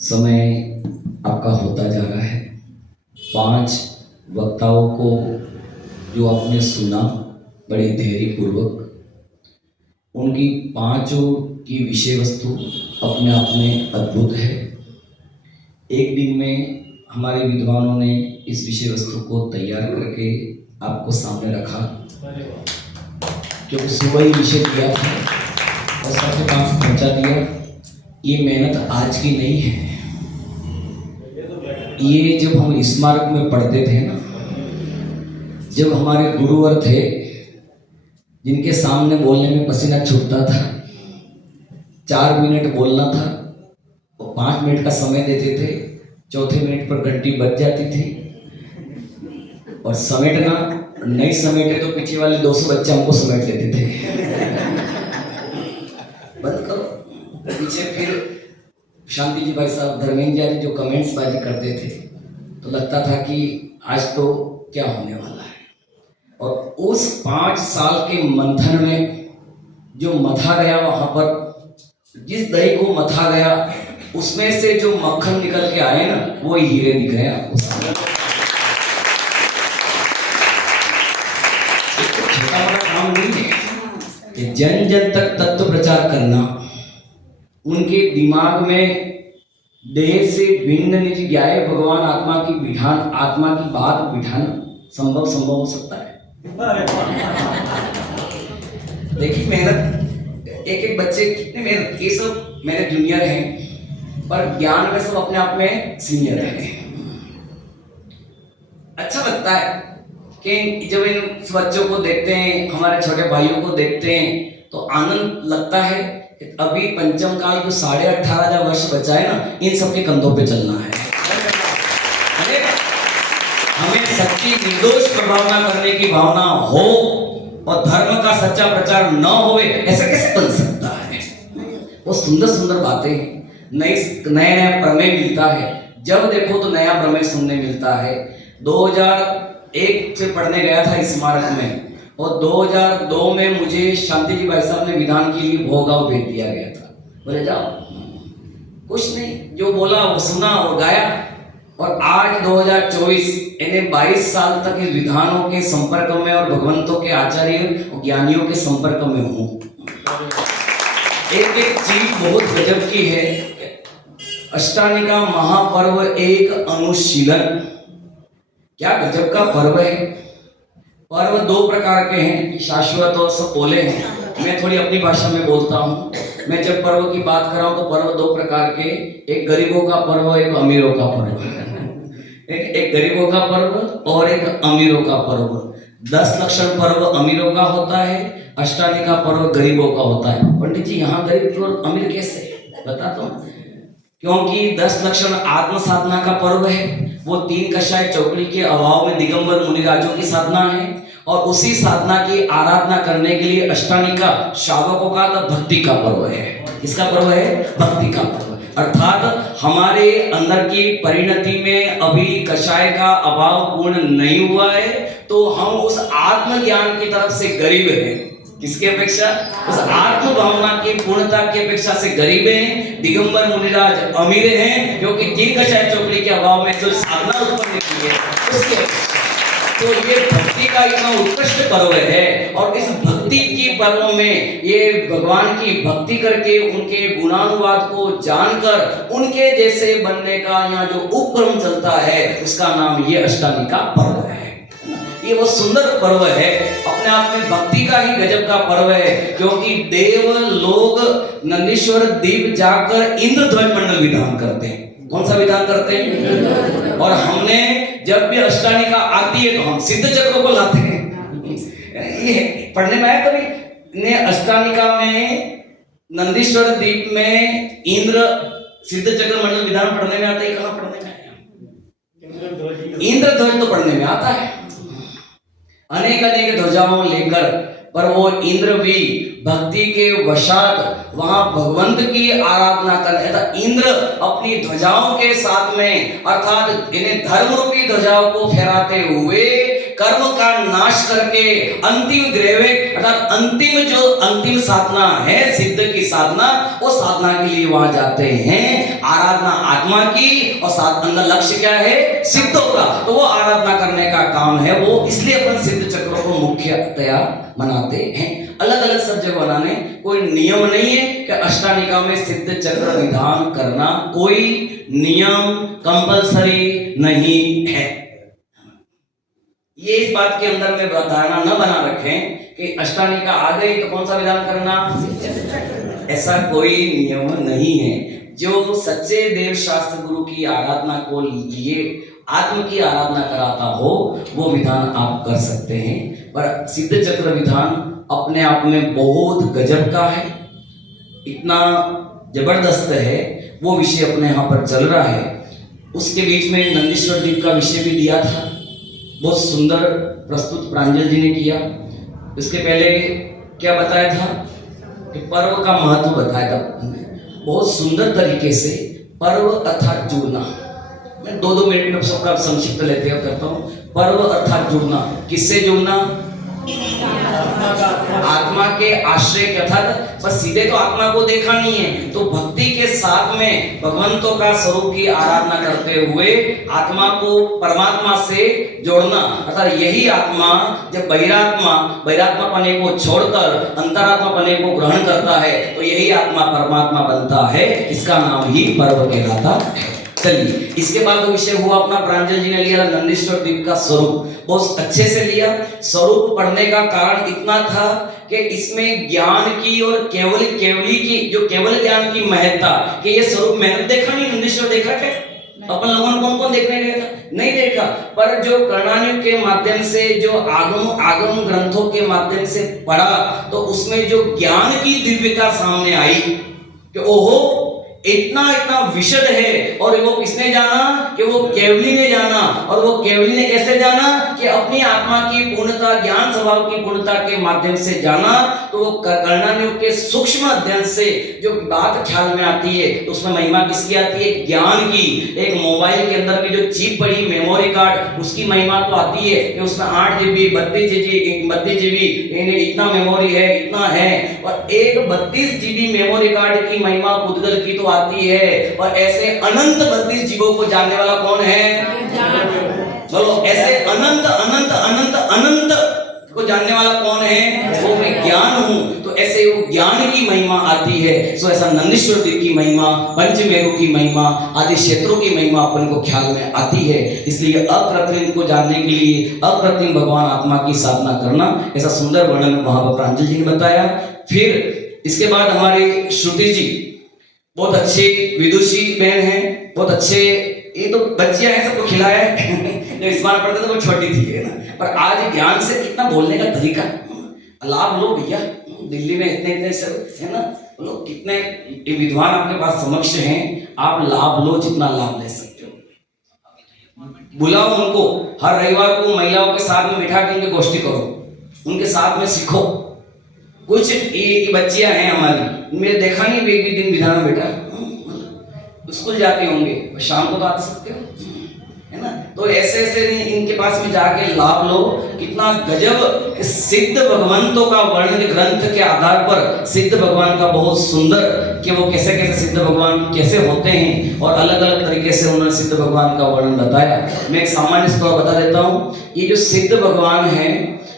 समय आपका होता जा रहा है। 5 वक्ताओं को जो आपने सुना बड़े धैर्यपूर्वक, उनकी पांचों की विषय वस्तु अपने आप में अद्भुत है। एक दिन में हमारे विद्वानों ने इस विषय वस्तु को तैयार करके आपको सामने रखा, क्योंकि सुबह ही विषय दिया था और सबके पास पहुंचा दिया। ये मेहनत आज की नहीं है। ये जब हम स्मारक में पढ़ते थे ना, जब हमारे गुरुवर थे जिनके सामने बोलने में पसीना छूटता था, 4 मिनट बोलना था और 5 मिनट का समय देते थे, चौथे मिनट पर घंटी बज जाती थी और समेटना नहीं समेटे तो पीछे वाले 200 बच्चे हमको समेट लेते थे। बंद करो पीछे। फिर शांति जी भाई साहब, धर्मेंद्र जी जो कमेंट्स बाजी करते थे, तो लगता था कि आज तो क्या होने वाला है। और उस 5 साल के मंथन में जो मथा गया, वहां पर जिस दही को मथा गया उसमें से जो मक्खन निकल के आए ना, वो हीरे दिख रहे हैं आपको सामने। छोटा बड़ा काम नहीं है कि जन जन तक तत्व प्रचार करना, उनके दिमाग में देह से भिन्न निज ज्ञाय भगवान आत्मा की विधान, आत्मा की बात विधान संभव हो सकता है। देखिए मेहनत, एक बच्चे कितने मेहनत, ये सब मेरे जूनियर हैं पर ज्ञान में सब अपने आप में सीनियर हैं। अच्छा लगता है कि जब इन बच्चों को देखते हैं, हमारे छोटे भाइयों को देखते हैं, तो आनंद लगता है कि अभी पंचम काल जो 18.5 वर्ष बचा है ना, इन सबके कंधों पे चलना है। हमें सच्ची निर्दोष प्रभावना करने की भावना हो और धर्म का सच्चा प्रचार न होवे, ऐसा कैसे बन सकता है? वो सुंदर सुंदर बातें, नया प्रमेय मिलता है। जब देखो तो नया प्रमेय सुनने मिलता है। 2001 से पढ़ने गया था स्मारक में और 2002 में मुझे शांति जी भाई साहब ने विधान के लिए भोगांव भेज दिया गया था। बोले जाओ, कुछ नहीं, जो बोला वो सुना और गाया। और आज 2024 यानी 22 साल तक इस विधानों के संपर्क में और भगवंतों के आचार्य और ज्ञानियों के संपर्क में हूँ। एक चीज बहुत गजब की है, अष्टानिका महापर्व एक अनुशीलन। क्या गजब का पर्व है। पर्व 2 प्रकार के हैं, शाश्वत और सपोले हैं। मैं थोड़ी अपनी भाषा में बोलता हूँ। मैं जब पर्व की बात कर रहा हूँ तो पर्व 2 प्रकार के, एक गरीबों का पर्व, एक अमीरों का पर्व। एक गरीबों का पर्व और एक अमीरों का पर्व। 10 लक्षण पर्व अमीरों का होता है, अष्टानिका पर्व गरीबों का होता है। पंडित जी यहाँ गरीब और अमीर कैसे, बताता हूँ। क्योंकि 10 लक्षण आत्म साधना का पर्व है, वो 3 कषाय चौकड़ी के अभाव में दिगंबर मुनिराजों की साधना है, और उसी साधना की आराधना करने के लिए अष्टानिका शावकों का तो भक्ति का पर्व है। किसका पर्व है? भक्ति का पर्व। अर्थात हमारे अंदर की परिणति में अभी कषाय का अभाव पूर्ण नहीं हुआ है, तो हम उस आत्मज्ञान की तरफ से गरीब हैं। किसकी अपेक्षा? उस आत्म भावना की पूर्णता की अपेक्षा से गरीब हैं। दिगंबर मुनिराज अमीर हैं, क्योंकि 3 कषाय चौकड़ी के अभाव में जो साधना उत्पन्न की है उसकी अपेक्षा। तो ये भक्ति का इतना उत्कृष्ट पर्व है, और इस भक्ति की पर्व में ये भगवान की भक्ति करके उनके गुणानुवाद को जानकर उनके जैसे बनने का यहाँ जो उपक्रम चलता है, उसका नाम ये अष्टानिका पर्व है। ये वो सुंदर पर्व है, अपने आप में भक्ति का ही गजब का पर्व है। क्योंकि देव लोग नंदीश्वर दीप जाकर इंद्र ध्वज मंडल विधान करते हैं। कौन सा विधान करते हैं? और हमने जब भी अष्टानिका आती है तो हम सिद्ध चक्र को लाते हैं। ये पढ़ने में आया कभी ने? अष्टानिका में नंदीश्वर दीप में इंद्र सिद्ध चक्र मंडल विधान पढ़ने में आता है। कहाँ पढ़ने में आया? इंद्र ध्वज तो पढ़ने में आता है, अनेक ध्वजाओं लेकर, पर वो इंद्र भी भक्ति के वशात वहां भगवंत की आराधना करने था। इंद्र अपनी ध्वजाओं के साथ में, अर्थात इन्हें धर्म रूपी ध्वजाओं को फहराते हुए कर्म का नाश करके अंतिम ग्रेवेट अर्थात अंतिम साधना है सिद्ध की साधना, वो साधना के लिए वहां जाते हैं। आराधना आत्मा की और साधना लक्ष्य क्या है? सिद्धों का। तो वो आराधना करने का काम है, वो इसलिए अपन सिद्ध चक्रों को मुख्यतया मनाते हैं। अलग अलग सब जगह बनाने कोई नियम नहीं है कि अष्टानिका में सिद्ध चक्र विधान करना, कोई नियम कंपलसरी नहीं है। ये इस बात के अंदर में धारणा न बना रखें कि अष्टानिका आ गई तो कौन सा विधान करना, ऐसा कोई नियम नहीं है। जो सच्चे देव शास्त्र गुरु की आराधना को लिए आत्म की आराधना कराता हो वो विधान आप कर सकते हैं, पर सिद्ध चक्र विधान अपने आप में बहुत गजब का है, इतना जबरदस्त है। वो विषय अपने यहाँ पर चल रहा है। उसके बीच में नंदीश्वर द्वीप का विषय भी दिया था, बहुत सुंदर प्रस्तुत प्रांजल जी ने किया। इसके पहले क्या बताया था कि पर्व का महत्व बताया था बहुत सुंदर तरीके से। पर्व अर्थात जुड़ना, मैं 2-2 मिनट में सबका संक्षिप्त लेते हुए करता हूँ। पर्व अर्थात जुड़ना, किससे जुड़ना? आत्मा के आश्रय के, अर्थात बस सीधे तो आत्मा को देखा नहीं है, तो भक्ति के साथ में भगवंतों का स्वरूप की आराधना करते हुए आत्मा को परमात्मा से जोड़ना। अर्थात यही आत्मा जब बहिरात्मा पने को छोड़कर अंतरात्मा पने को ग्रहण करता है तो यही आत्मा परमात्मा बनता है। इसका नाम ही पर्व कहलाता है। चलिए, इसके बाद वो विषय हुआ अपना प्रांजल जी ने लिया नंदीश्वर द्वीप का स्वरूप, बहुत अच्छे से लिया। स्वरूप पढ़ने का कारण इतना था कि इसमें ज्ञान की और केवली की, जो केवल ज्ञान की महत्ता कि ये स्वरूप मैंने देखा नहीं, नंदीश्वर देखा क्या? अपन लोगों ने कौन देखने गया था? नहीं देखा, पर जो कर्णानुग के माध्यम से, जो आगम ग्रंथों के माध्यम से पढ़ा तो उसमें जो ज्ञान की दिव्यता सामने आई कि ओहो इतना विशद है। और वो किसने जाना? कि वो केवली ने जाना। और वो केवली ने कैसे जाना? कि अपनी आत्मा की पूर्णता, ज्ञान स्वभाव की पूर्णता के माध्यम से जाना। तो वो कर्णानुग के सूक्ष्म अध्ययन से जो बात ख्याल में आती है तो उसमें महिमा किसकी आती है? ज्ञान की। एक मोबाइल के अंदर में जो चिप पड़ी मेमोरी कार्ड, उसकी महिमा तो आती है कि उसमें 8 GB 32 GB इतना मेमोरी है, इतना है। और एक 32 GB मेमोरी कार्ड की महिमा उद्गल की तो आती है। और ऐसे अनंत 32 जीवों को जानने वाला कौन है? बोलो, ऐसे अनंत अनंत अनंत अनंत को जानने वाला कौन है? वो मैं ज्ञान हूं। तो ऐसे वो ज्ञान की महिमा आती है। सो ऐसा नंदीश्वर देव की महिमा, पंचमेरु की महिमा, आदि क्षेत्रों की महिमा अपन को ख्याल में आती है। इसलिए अकृत्रिम को जानने के लिए अकृत्रिम भगवान आत्मा की साधना करना, ऐसा सुंदर वर्णन वहां प्रांजल जी ने बताया। फिर इसके बाद हमारे श्रुति जी बहुत अच्छे विदुषी बहन हैं, बहुत अच्छे, ये तो बच्चियां हैं, सबको खिलाया है। जब इस बार पढ़ते तो वो छोटी थी, है ना, पर आज ज्ञान से कितना बोलने का तरीका, लाभ लो भैया। दिल्ली में इतने सब है ना, लोग कितने विद्वान आपके पास समक्ष हैं, आप लाभ लो जितना लाभ ले सकते हो। बुलाओ उनको, हर रविवार को महिलाओं के साथ में बिठा के उनकी गोष्ठी करो, उनके साथ में सीखो। कुछ ये बच्चियां हैं हमारी, मैं देखा नहीं एक भी दिन विधान बेटा स्कूल जाते होंगे, शाम को तो आ सकते हो, है ना। तो ऐसे इनके पास में जाके लाभ लो। कितना गजब सिद्ध भगवंतों का वर्णन ग्रंथ के आधार पर सिद्ध भगवान का बहुत सुंदर, कि वो कैसे कैसे सिद्ध भगवान कैसे होते हैं और अलग अलग तरीके से उन्होंने सिद्ध भगवान का वर्णन बताया। मैं एक सामान्य स्तर बता देता हूँ। ये जो सिद्ध भगवान है,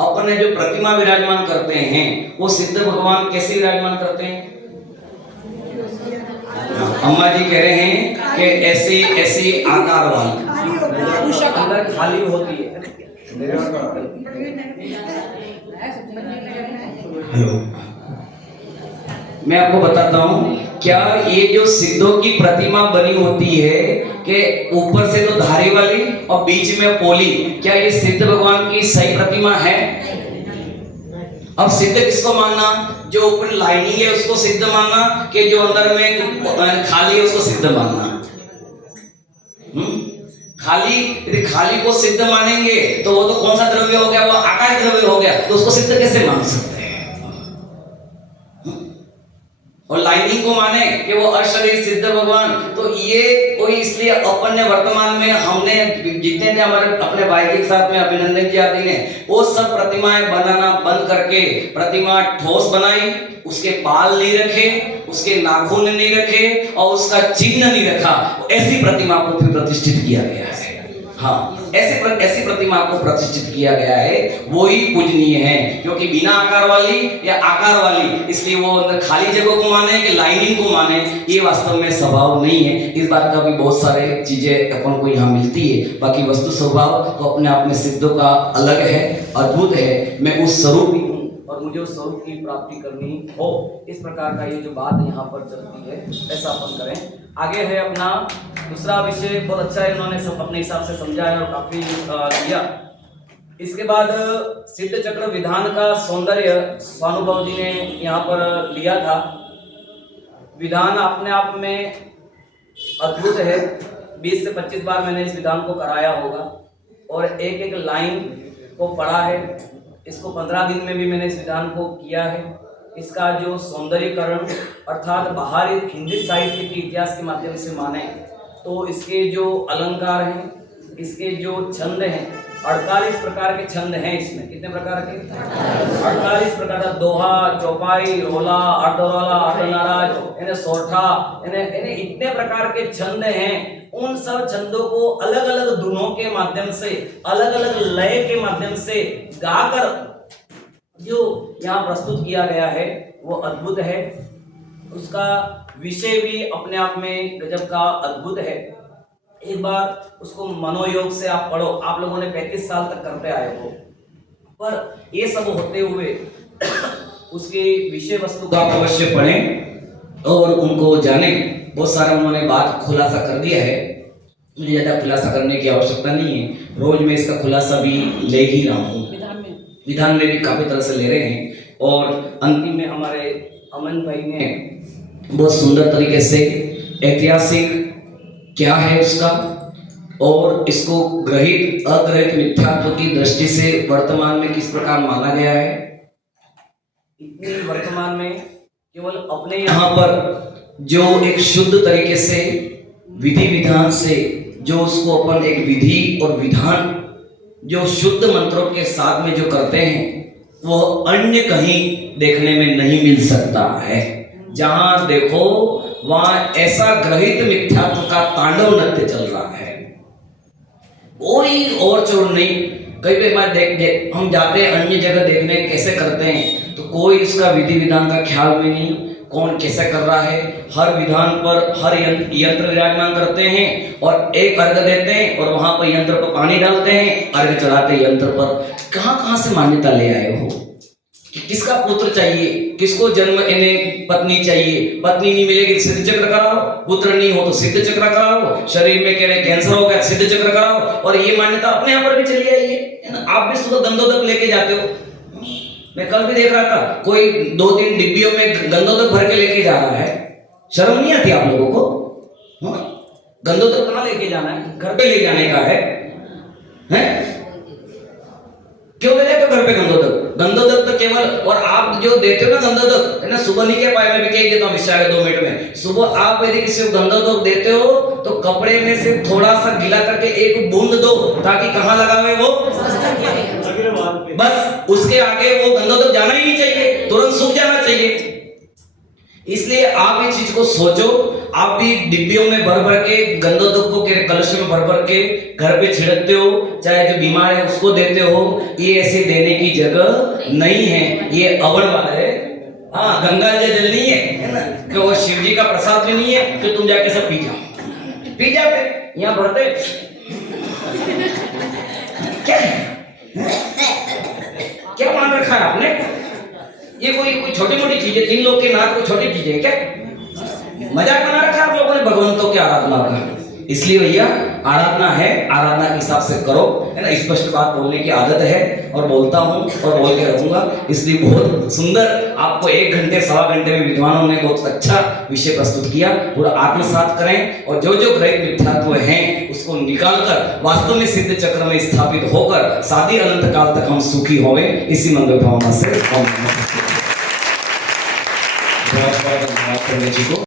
अपने जो प्रतिमा विराजमान करते हैं, वो सिद्ध भगवान कैसे विराजमान करते हैं? अम्मा जी कह रहे हैं कि ऐसे ऐसे आकार वाली, अंदर खाली होती है। हेलो, मैं आपको बताता हूँ, क्या ये जो सिद्धों की प्रतिमा बनी होती है कि ऊपर से तो धारी वाली और बीच में पोली, क्या ये सिद्ध भगवान की सही प्रतिमा है? अब सिद्ध किसको मानना? जो ऊपर लाइनिंग है उसको सिद्ध मानना, कि जो अंदर में खाली है उसको सिद्ध मानना? खाली, यदि खाली को सिद्ध मानेंगे तो वो तो कौन सा द्रव्य हो गया? वो आकाश द्रव्य हो गया, तो उसको सिद्ध कैसे मान सकते हैं? और लाइनिंग को माने कि वो अशरीर सिद्ध भगवान। तो ये कोई इसलिए अपन ने वर्तमान में हमने जितने थे हमारे अपने भाई के साथ में अभिनंदन जी आदि ने वो सब प्रतिमाएं बनाना बंद करके प्रतिमा ठोस बनाई, उसके बाल नहीं रखे, उसके नाखून नहीं रखे और उसका चिन्ह नहीं रखा, ऐसी प्रतिमा को फिर प्रतिष्ठित किया गया है। हाँ, ऐसी प्रतिमा को प्रतिष्ठित किया गया है, वो ही पूजनीय है। क्योंकि बिना आकार वाली या आकार वाली, इसलिए वो खाली जगह को माने कि लाइनिंग को माने, ये वास्तव में स्वभाव नहीं है। इस बात का भी बहुत सारे चीजें अपन को यहाँ मिलती है। बाकी वस्तु स्वभाव तो अपने आप में सिद्धों का अलग है, अद्भुत है। मैं उस स्वरूप ही हूँ और मुझे उस स्वरूप की प्राप्ति करनी हो, इस प्रकार का ये जो बात यहाँ पर चलती है, ऐसा अपन करें। आगे है अपना दूसरा विषय, बहुत अच्छा है, इन्होंने सब अपने हिसाब से समझाया और काफी किया। इसके बाद सिद्ध चक्र विधान का सौंदर्य स्वानुभव जी ने यहाँ पर लिया था। विधान अपने आप में अद्भुत है। 20 से 25 बार मैंने इस विधान को कराया होगा और एक एक लाइन को पढ़ा है। इसको 15 दिन में भी मैंने इस विधान को किया है। इसका जो सौंदर्यकरण अर्थात बाहरी हिंदी साहित्य के इतिहास के माध्यम से माने तो इसके जो अलंकार हैं, इसके जो छंद हैं, 48 प्रकार के छंद हैं इसमें। कितने प्रकार के? 48 प्रकार का। दोहा, चौपाई, रोला, अर्धरोला, अर्धनाराज, यानी सोठा, यानी इतने प्रकार के छंद हैं। उन सब छंदों को अलग अलग धुनों के माध्यम से, अलग अलग लय के माध्यम से गाकर जो यहाँ प्रस्तुत किया गया है वो अद्भुत है। उसका विषय भी अपने आप में गजब का अद्भुत है। एक बार उसको मनोयोग से आप पढ़ो। आप लोगों ने 35 साल तक करते आए हो, पर ये सब होते हुए उसके विषय वस्तु का अवश्य पढ़ें और उनको जाने। बहुत सारा उन्होंने बात खुलासा कर दिया है, मुझे ज़्यादा खुलासा करने की आवश्यकता नहीं है। रोज मैं इसका खुलासा भी ले ही रहा हूँ, विधान में भी काफी तरह से ले रहे हैं। और अंतिम में हमारे अमन भाई ने बहुत सुंदर तरीके से ऐतिहासिक क्या है उसका और इसको ग्रहित अग्रहित मिथ्यात्व की दृष्टि से वर्तमान में किस प्रकार माना गया है। इतनी वर्तमान में केवल अपने यहाँ पर जो एक शुद्ध तरीके से विधि विधान से जो उसको अपन एक विधि और विधान जो शुद्ध मंत्रों के साथ में जो करते हैं वो अन्य कहीं देखने में नहीं मिल सकता है। जहां देखो वहां ऐसा ग्रहित मिथ्यात्व का तांडव नृत्य चल रहा है, कोई और चोर नहीं। कई बार देख हम जाते हैं अन्य जगह देखने कैसे करते हैं, तो कोई इसका विधि विधान का ख्याल में नहीं, कौन कैसे कर रहा है। हर विधान पर हर यंत्र विराजमान करते हैं और एक अर्घ देते हैं और वहां पर यंत्र पर पानी डालते हैं, अर्घ चढ़ाते यंत्र पर। कहां से मान्यता ले आए हो कि किसका पुत्र चाहिए, किसको जन्म इन्हें पत्नी चाहिए, पत्नी नहीं मिलेगी सिद्ध चक्र कराओ, पुत्र नहीं हो तो सिद्ध चक्र कराओ, शरीर में कह रहे कैंसर हो गया सिद्ध चक्र कराओ। और ये मान्यता अपने यहाँ पर भी चली आई है। आप भी सुबह गंधोदक लेके जाते हो। मैं कल भी देख रहा था कोई 2-3 डिब्बियों में गंधोदक भर के लेके जा रहा है। शर्म नहीं आती आप लोगों को? गंधोदक कहाँ लेके जाना है? घर पे ले जाने का है, हैं? क्यों ले जाते हो घर पे गंधोदक? गंधोदक तो केवल, और आप जो देते हो ना गंधोदक, है ना, सुबह नहीं कह पाए, मैं भी कह देता हूँ विषय 2 मिनट में। सुबह आप यदि किसी को गंधोदक देते हो तो कपड़े में से थोड़ा सा गीला करके एक बूंद दो, ताकि कहाँ लगावे वो, बस उसके आगे वो गंधोदक जाना ही नहीं चाहिए, तुरंत सूख जाना चाहिए। इसलिए आप ये चीज को सोचो। आप भी डिब्बियों में भर भर के गंधोदक को कलश में भर भर के घर पे छिड़कते हो, चाहे जो बीमार है उसको देते हो। ये ऐसे देने की जगह नहीं है, ये अवन वाला है। हाँ, गंगा जल नहीं है ना, कि वो शिव जी का प्रसाद भी नहीं है कि तुम जाके सब पी जाते। यहाँ भरते क्या मान रखा है आपने? ये कोई छोटी मोटी चीजें, 3 लोग के नाथ को छोटी चीजें क्या मजाक बना रखा है आप लोगों ने भगवंतों की आराधना का। इसलिए भैया आराधना है, आराधना के हिसाब से करो, है ना। स्पष्ट बात बोलने की आदत है और बोलता हूँ और बोल के रहूंगा। इसलिए बहुत सुंदर आपको 1 घंटे 1.25 घंटे में विद्वानों ने बहुत अच्छा विषय प्रस्तुत किया। पूरा आत्मसात करें और जो जो ग्रहित मिथ्यात्व हैं उसको निकालकर वास्तव में सिद्ध चक्र में स्थापित होकर सादी अनंत काल तक हम सुखी होवे, इसी मंगल भावना से गणेश जी को।